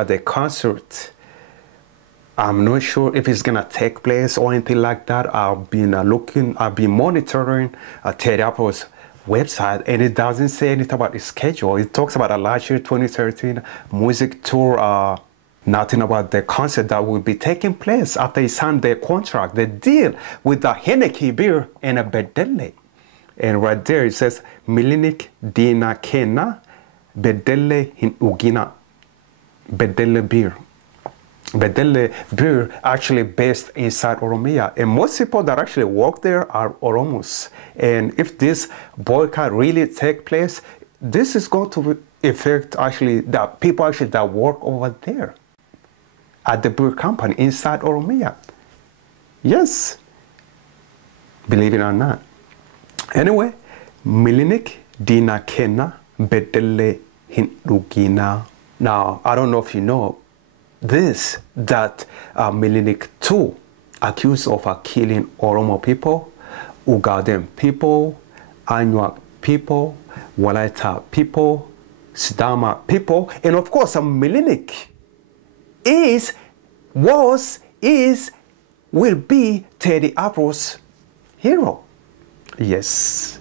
at the concert. I'm not sure if it's gonna take place or anything like that. I've been monitoring Teddy April's website, and it doesn't say anything about the schedule. It talks about a last year 2013 music tour, nothing about the concert that will be taking place after he signed the contract, the deal with the Henneke beer and a Bedele. And right there it says Milinik Dina Kena Bedele Hin Ugina Bedele beer. Bedele beer actually based inside Oromia, and most people that actually work there are Oromos. And if this boycott really take place, this is going to affect actually the people actually that work over there at the beer company inside Oromia. Yes, believe it or not. Anyway, Milinik Dina Kena Bedele Hindugina. Now, I don't know if you know this, that Milinik too accused of killing Oromo people, Ugaden people, Anuak people, Walaita people, Sidama people, and of course Milinik will be Teddy April's hero. Yes.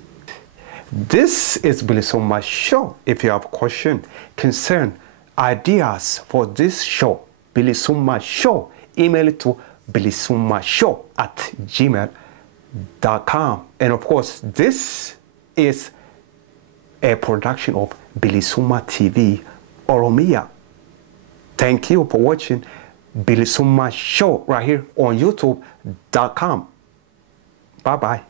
This is Billy Suma's show. If you have question, concern, ideas for this show, Billy Suma Show, email it to billysumashow@gmail.com. And of course, this is a production of Billy Suma TV Oromia. Thank you for watching Billy Suma Show right here on youtube.com. Bye-bye.